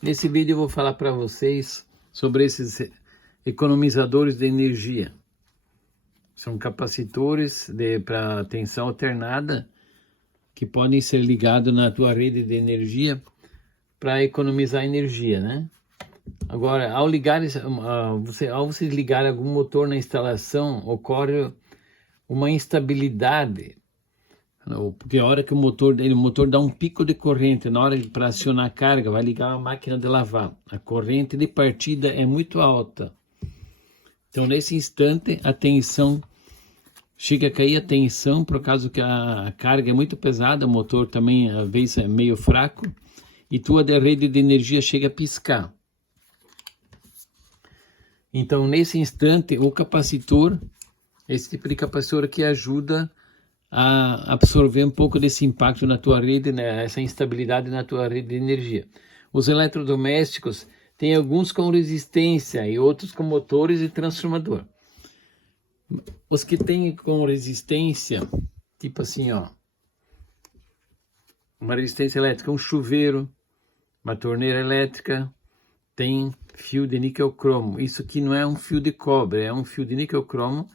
Nesse vídeo eu vou falar para vocês sobre esses economizadores de energia. São capacitores para tensão alternada que podem ser ligados na tua rede de energia para economizar energia, né? Agora, ao você ligar algum motor na instalação, ocorre uma instabilidade, porque a hora que o motor dá um pico de corrente, na hora para acionar a carga, vai ligar a máquina de lavar. A corrente de partida é muito alta. Então, nesse instante, a tensão chega a cair, a tensão, por causa que a carga é muito pesada, o motor também, às vezes, é meio fraco, e tua rede de energia chega a piscar. Então, nesse instante, o capacitor, esse tipo de capacitor que ajuda a absorver um pouco desse impacto na tua rede, né, essa instabilidade na tua rede de energia. Os eletrodomésticos tem alguns com resistência e outros com motores e transformador. Os que tem com resistência, tipo assim, ó, uma resistência elétrica, um chuveiro, uma torneira elétrica, tem fio de níquel cromo. Isso aqui não é um fio de cobre, é um fio de níquel cromo.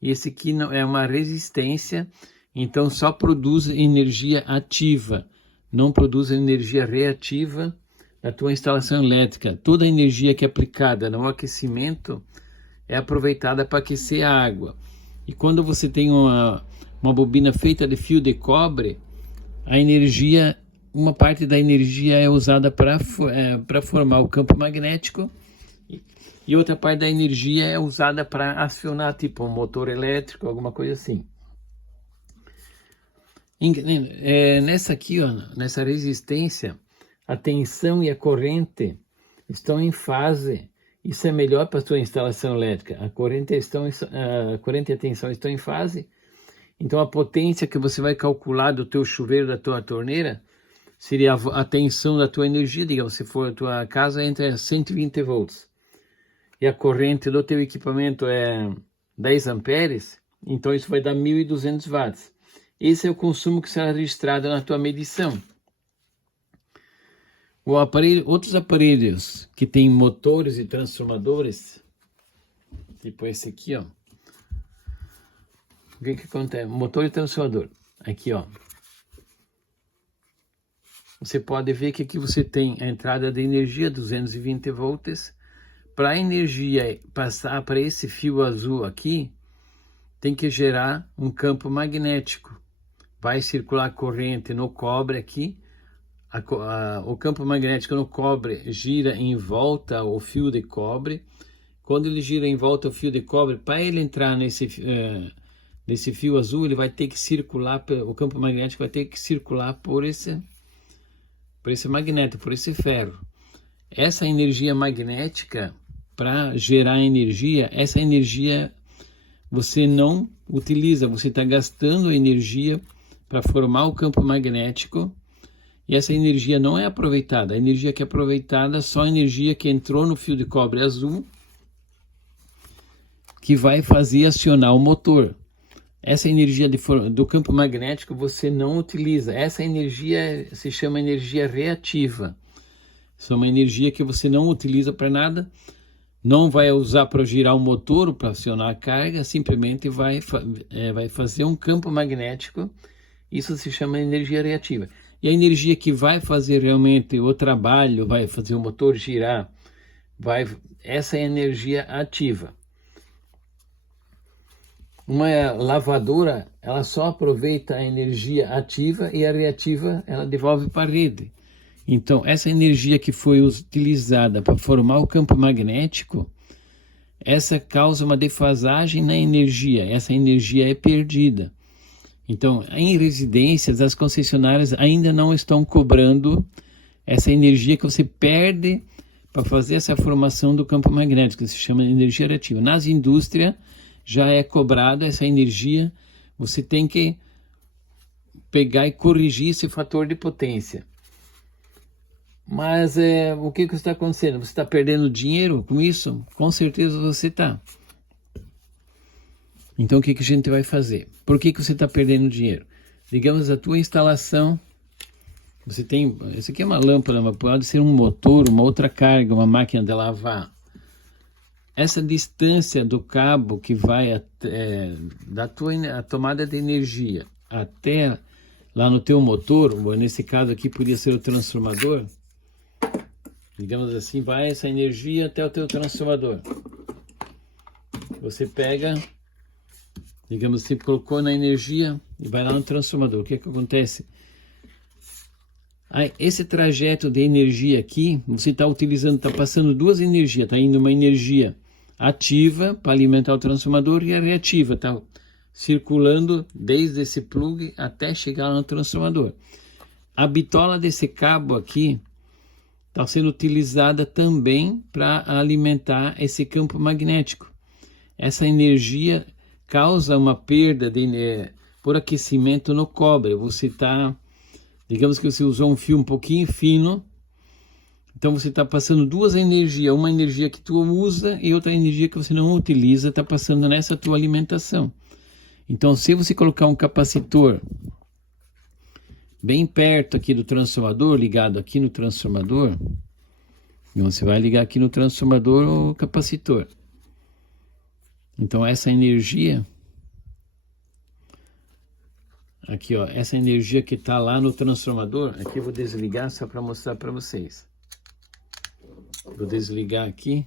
E esse aqui não é uma resistência, então só produz energia ativa, não produz energia reativa na tua instalação elétrica. Toda a energia que é aplicada no aquecimento é aproveitada para aquecer a água. E quando você tem uma bobina feita de fio de cobre, a energia, uma parte da energia é usada para formar o campo magnético e outra parte da energia é usada para acionar tipo um motor elétrico, alguma coisa assim. Nessa aqui, ó, nessa resistência, a tensão e a corrente estão em fase. Isso é melhor para a sua instalação elétrica. A corrente e a tensão estão em fase. Então, a potência que você vai calcular do teu chuveiro, da tua torneira, seria a tensão da tua energia. Digamos, se for a tua casa, entra 120 volts. E a corrente do teu equipamento é 10 amperes, então isso vai dar 1.200 watts. Esse é o consumo que será registrado na tua medição. Outros aparelhos que têm motores e transformadores, tipo esse aqui, ó. O que acontece? Motor e transformador. Aqui, ó. Você pode ver que aqui você tem a entrada de energia, 220 volts. Para a energia passar para esse fio azul aqui, tem que gerar um campo magnético. Vai circular corrente no cobre aqui. O campo magnético no cobre gira em volta ao fio de cobre. Quando ele gira em volta ao fio de cobre, para ele entrar nesse fio azul, ele vai ter que circular, o campo magnético vai ter que circular por esse magneto, por esse ferro. Essa energia magnética, para gerar energia, essa energia você não utiliza, você está gastando energia para formar o campo magnético e essa energia não é aproveitada. A energia que é aproveitada é só a energia que entrou no fio de cobre azul, que vai fazer acionar o motor. Essa energia do campo magnético você não utiliza. Essa energia se chama energia reativa. Isso é uma energia que você não utiliza para nada, não vai usar para girar o motor, para acionar a carga, simplesmente vai fazer um campo magnético. Isso se chama energia reativa. E a energia que vai fazer realmente o trabalho, vai fazer o motor girar, essa é a energia ativa. Uma lavadora, ela só aproveita a energia ativa e a reativa ela devolve para a rede. Então, essa energia que foi utilizada para formar o campo magnético, essa causa uma defasagem na energia, essa energia é perdida. Então, em residências, as concessionárias ainda não estão cobrando essa energia que você perde para fazer essa formação do campo magnético, que se chama energia reativa. Nas indústrias, já é cobrada essa energia, você tem que pegar e corrigir esse fator de potência. Mas o que está acontecendo? Você está perdendo dinheiro com isso? Com certeza você está. Então o que a gente vai fazer? Por que você está perdendo dinheiro? Digamos, a tua instalação Você tem, isso aqui é uma lâmpada, mas pode ser um motor, uma outra carga, uma máquina de lavar. Essa distância do cabo que vai até, a tomada de energia até lá no teu motor, ou nesse caso aqui podia ser o transformador, digamos assim, vai essa energia até o teu transformador. Você pega, digamos assim, colocou na energia e vai lá no transformador. O que é que acontece? Aí, esse trajeto de energia aqui, você está utilizando, está passando duas energias, está indo uma energia ativa para alimentar o transformador e a reativa, está circulando desde esse plug até chegar no transformador. A bitola desse cabo aqui está sendo utilizada também para alimentar esse campo magnético. Essa energia causa uma perda por aquecimento no cobre. Você está, digamos que você usou um fio um pouquinho fino, então você está passando duas energias, uma energia que tu usa e outra energia que você não utiliza, está passando nessa tua alimentação. Então, se você colocar um capacitor bem perto aqui do transformador, ligado aqui no transformador, você vai ligar aqui no transformador o capacitor. Então, essa energia, aqui ó, essa energia que está lá no transformador, aqui eu vou desligar só para mostrar para vocês. Vou desligar aqui.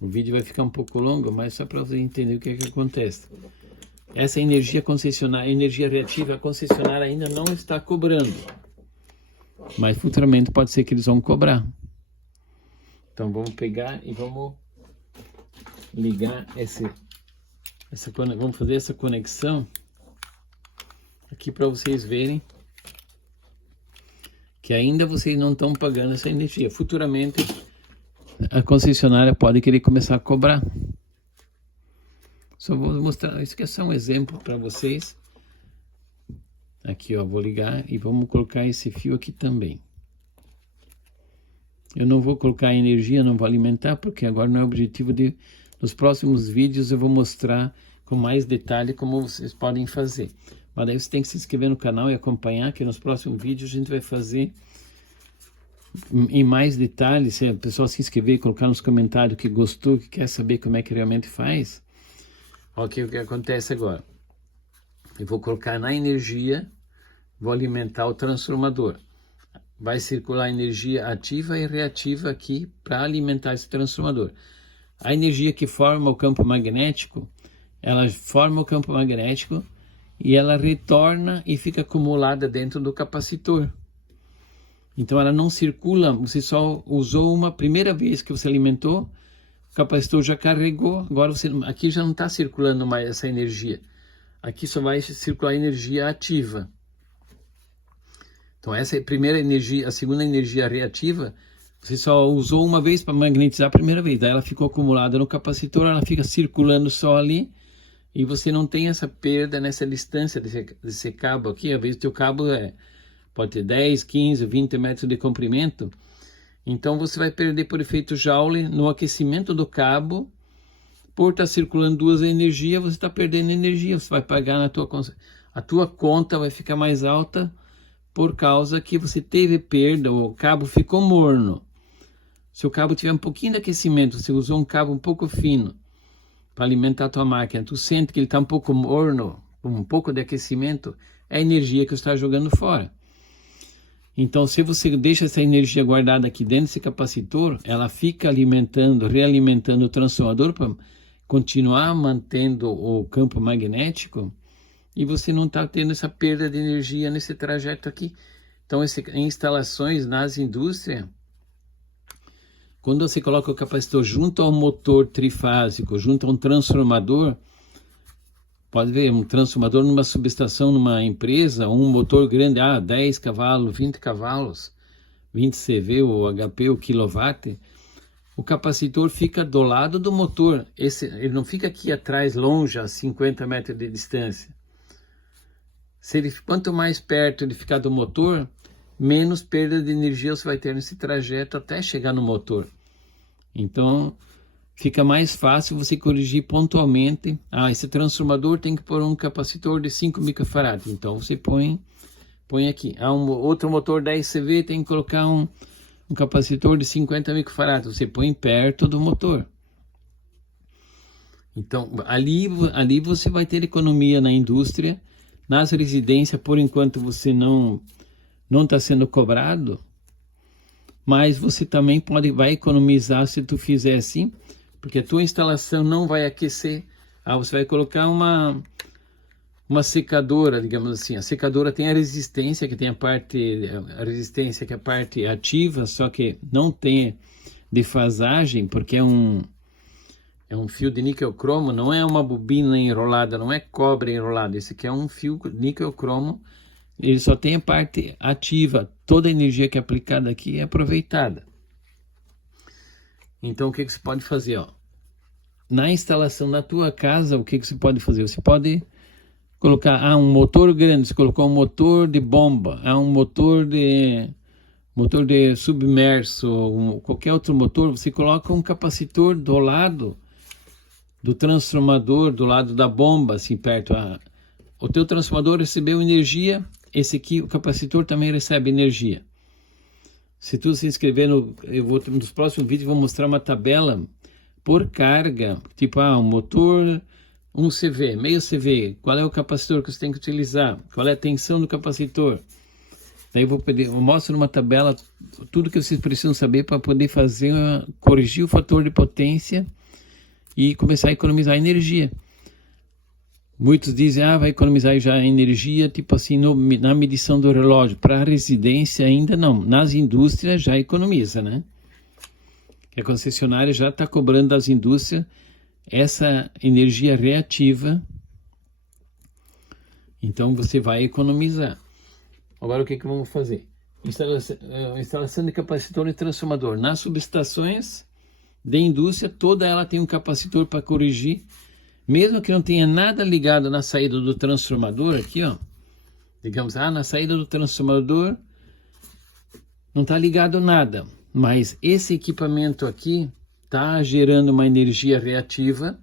O vídeo vai ficar um pouco longo, mas só para você entender o que é que acontece. Essa energia concessionária, energia reativa, a concessionária ainda não está cobrando. Mas futuramente pode ser que eles vão cobrar. Então vamos pegar e vamos ligar vamos fazer essa conexão aqui para vocês verem que ainda vocês não estão pagando essa energia. Futuramente a concessionária pode querer começar a cobrar. Só vou mostrar, isso aqui é só um exemplo para vocês. Aqui ó, vou ligar e vamos colocar esse fio aqui também. Eu não vou colocar energia, não vou alimentar, porque agora não é o objetivo de... Nos próximos vídeos eu vou mostrar com mais detalhe como vocês podem fazer. Mas daí você tem que se inscrever no canal e acompanhar, que nos próximos vídeos a gente vai fazer em mais detalhes. Se a pessoa se inscrever e colocar nos comentários que gostou, que quer saber como é que realmente faz. Ok, o que acontece agora? Eu vou colocar na energia, vou alimentar o transformador. Vai circular energia ativa e reativa aqui para alimentar esse transformador. A energia que forma o campo magnético, ela forma o campo magnético e ela retorna e fica acumulada dentro do capacitor. Então ela não circula, você só usou uma primeira vez que você alimentou, o capacitor já carregou, agora aqui já não está circulando mais essa energia. Aqui só vai circular energia ativa. Então essa é a primeira energia, a segunda energia reativa, você só usou uma vez para magnetizar a primeira vez, daí ela ficou acumulada no capacitor, ela fica circulando só ali, e você não tem essa perda nessa distância desse cabo aqui. Às vezes o teu cabo pode ter 10, 15, 20 metros de comprimento, então você vai perder por efeito Joule no aquecimento do cabo. Por estar circulando duas energias, você está perdendo energia, você vai pagar a tua conta vai ficar mais alta, por causa que você teve perda, o cabo ficou morno. Se o cabo tiver um pouquinho de aquecimento, você usou um cabo um pouco fino para alimentar a tua máquina, tu sente que ele está um pouco morno, com um pouco de aquecimento, é a energia que você está jogando fora. Então, se você deixa essa energia guardada aqui dentro desse capacitor, ela fica alimentando, realimentando o transformador para continuar mantendo o campo magnético, e você não está tendo essa perda de energia nesse trajeto aqui. Então, em instalações nas indústrias, quando você coloca o capacitor junto ao motor trifásico, junto a um transformador, pode ver, um transformador numa subestação, numa empresa, um motor grande, 10 cavalos, 20 cavalos, 20 CV, ou HP, ou quilowatt, o capacitor fica do lado do motor, ele não fica aqui atrás, longe, a 50 metros de distância. Quanto mais perto ele ficar do motor, menos perda de energia você vai ter nesse trajeto até chegar no motor. Então, fica mais fácil você corrigir pontualmente. Esse transformador tem que pôr um capacitor de 5 microfarads. Então, você põe põe aqui. Outro motor 10 CV tem que colocar um capacitor de 50 microfarads. Você põe perto do motor. Então, ali você vai ter economia na indústria. Nas residências, por enquanto, você não está sendo cobrado. Mas você também vai economizar se tu fizer assim. Porque a tua instalação não vai aquecer. Você vai colocar uma secadora, digamos assim. A secadora tem a resistência, que é a parte ativa, só que não tem defasagem, porque é um fio de níquel cromo, não é uma bobina enrolada, não é cobre enrolado. Esse aqui é um fio níquel cromo, ele só tem a parte ativa. Toda a energia que é aplicada aqui é aproveitada. Então, o que você pode fazer? Na instalação da tua casa, o que você pode fazer? Você pode colocar um motor grande, você colocou um motor de bomba, um motor de submerso, qualquer outro motor, você coloca um capacitor do lado do transformador, do lado da bomba, assim perto. O teu transformador recebeu energia, esse aqui, o capacitor, também recebe energia. Se tu se inscrever nos próximos vídeos, vou mostrar uma tabela por carga, tipo, um motor 1 CV, meio CV, qual é o capacitor que você tem que utilizar, qual é a tensão do capacitor. Daí eu mostro numa tabela tudo que vocês precisam saber para poder corrigir o fator de potência e começar a economizar energia. Muitos dizem, vai economizar já energia, tipo assim, na medição do relógio. Para a residência ainda não, nas indústrias já economiza, né? A concessionária já está cobrando das indústrias essa energia reativa, então você vai economizar. Agora o que vamos fazer? Instalação de capacitor e transformador. Nas subestações de indústria, toda ela tem um capacitor para corrigir, mesmo que não tenha nada ligado na saída do transformador aqui, digamos, na saída do transformador não está ligado nada, mas esse equipamento aqui está gerando uma energia reativa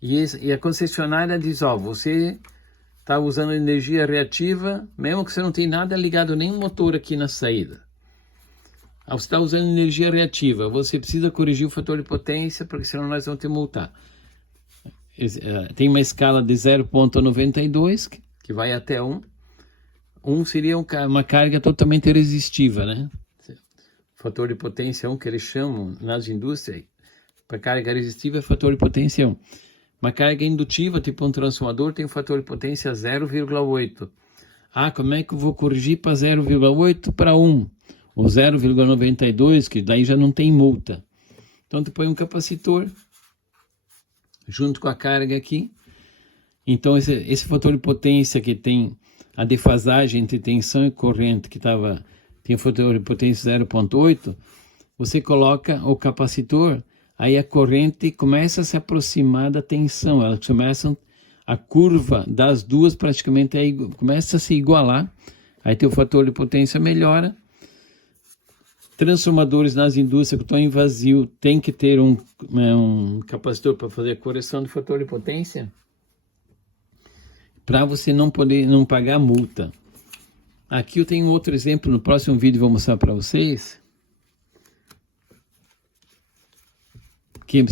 e a concessionária diz, você está usando energia reativa, mesmo que você não tenha nada ligado, nenhum motor aqui na saída. Você está usando energia reativa, você precisa corrigir o fator de potência, porque senão nós vamos te multar. Tem uma escala de 0,92, que vai até 1. 1 seria uma carga totalmente resistiva, né? Fator de potência 1, que eles chamam nas indústrias, para carga resistiva é fator de potência 1. Uma carga indutiva, tipo um transformador, tem um fator de potência 0,8. Como é que eu vou corrigir para 0,8 para 1? Ou 0,92, que daí já não tem multa. Então, tu põe um capacitor junto com a carga aqui. Então, esse fator de potência que tem a defasagem entre tensão e corrente, que tinha fator de potência 0,8, você coloca o capacitor, aí a corrente começa a se aproximar da tensão, elas começam, a curva das duas praticamente começa a se igualar, aí teu fator de potência melhora. Transformadores nas indústrias que estão em vazio tem que ter um capacitor para fazer a correção do fator de potência, para você não pagar multa. Aqui eu tenho outro exemplo, no próximo vídeo vou mostrar para vocês, que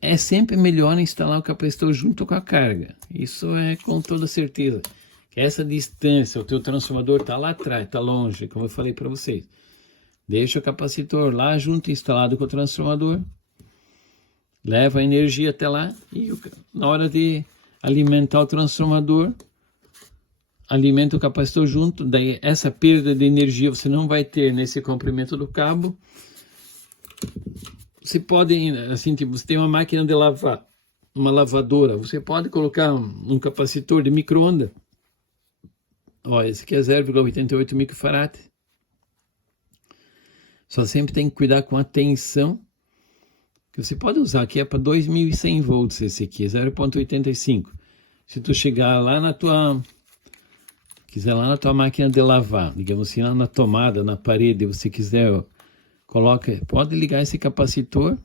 é sempre melhor instalar o capacitor junto com a carga. Isso é com toda certeza. Que essa distância, o teu transformador está lá atrás, está longe, como eu falei para vocês. Deixa o capacitor lá junto, instalado com o transformador. Leva a energia até lá e na hora de alimentar o transformador, alimenta o capacitor junto. Daí essa perda de energia você não vai ter nesse comprimento do cabo. Você pode, assim, tipo, você tem uma máquina de lavar, uma lavadora, você pode colocar um capacitor de micro-ondas. Esse aqui é 0,88 microfarad. Só sempre tem que cuidar com a tensão, que você pode usar, aqui é para 2.100 volts esse aqui, 0,85. Se tu chegar lá quiser lá na tua máquina de lavar, digamos assim, lá na tomada, na parede, você quiser, pode ligar esse capacitor,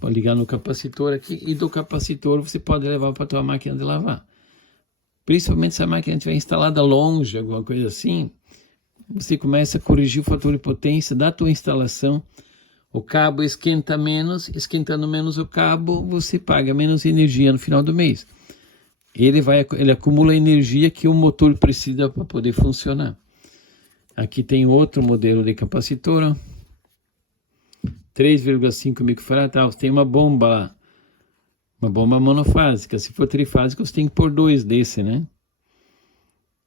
pode ligar no capacitor aqui, e do capacitor você pode levar para a tua máquina de lavar. Principalmente se a máquina estiver instalada longe, alguma coisa assim, você começa a corrigir o fator de potência da tua instalação. O cabo esquenta menos, esquentando menos o cabo, você paga menos energia no final do mês. Ele acumula a energia que o motor precisa para poder funcionar. Aqui tem outro modelo de capacitor, 3,5 microfarad, tem uma bomba lá, uma bomba monofásica. Se for trifásico, você tem que pôr 2 desse, né?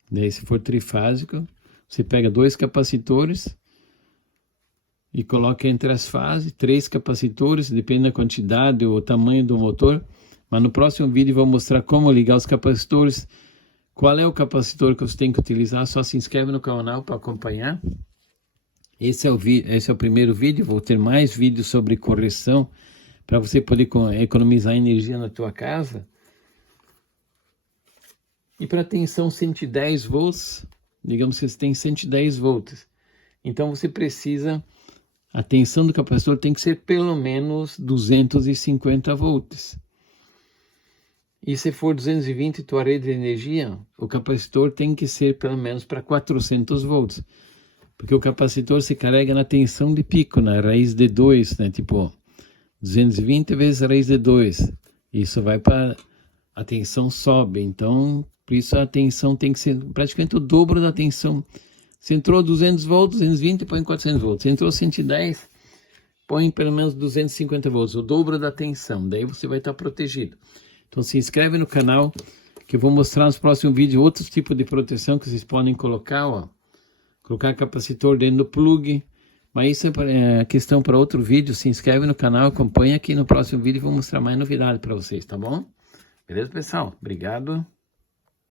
Daí, se for trifásico, você pega 2 capacitores e coloca entre as fases 3 capacitores, depende da quantidade ou tamanho do motor. Mas no próximo vídeo eu vou mostrar como ligar os capacitores, qual é o capacitor que você tem que utilizar. Só se inscreve no canal para acompanhar. Esse é o primeiro vídeo. Vou ter mais vídeos sobre correção para você poder economizar energia na tua casa. E para tensão 110 volts, digamos que você tem 110 volts. Então você precisa, a tensão do capacitor tem que ser pelo menos 250 volts. E se for 220 tua rede de energia, o capacitor tem que ser pelo menos para 400 volts. Porque o capacitor se carrega na tensão de pico, na raiz de 2, né? Tipo 220 vezes raiz de 2. Isso vai para... a tensão sobe, então por isso a tensão tem que ser praticamente o dobro da tensão. Se entrou 200 volts, 220, põe 400 volts. Se entrou 110, põe pelo menos 250 volts, o dobro da tensão. Daí você vai estar protegido. Então se inscreve no canal, que eu vou mostrar nos próximos vídeos outros tipos de proteção que vocês podem colocar, ó. Colocar capacitor dentro do plug. Mas isso é questão para outro vídeo. Se inscreve no canal, acompanha aqui no próximo vídeo e vou mostrar mais novidades para vocês, tá bom? Beleza, pessoal? Obrigado.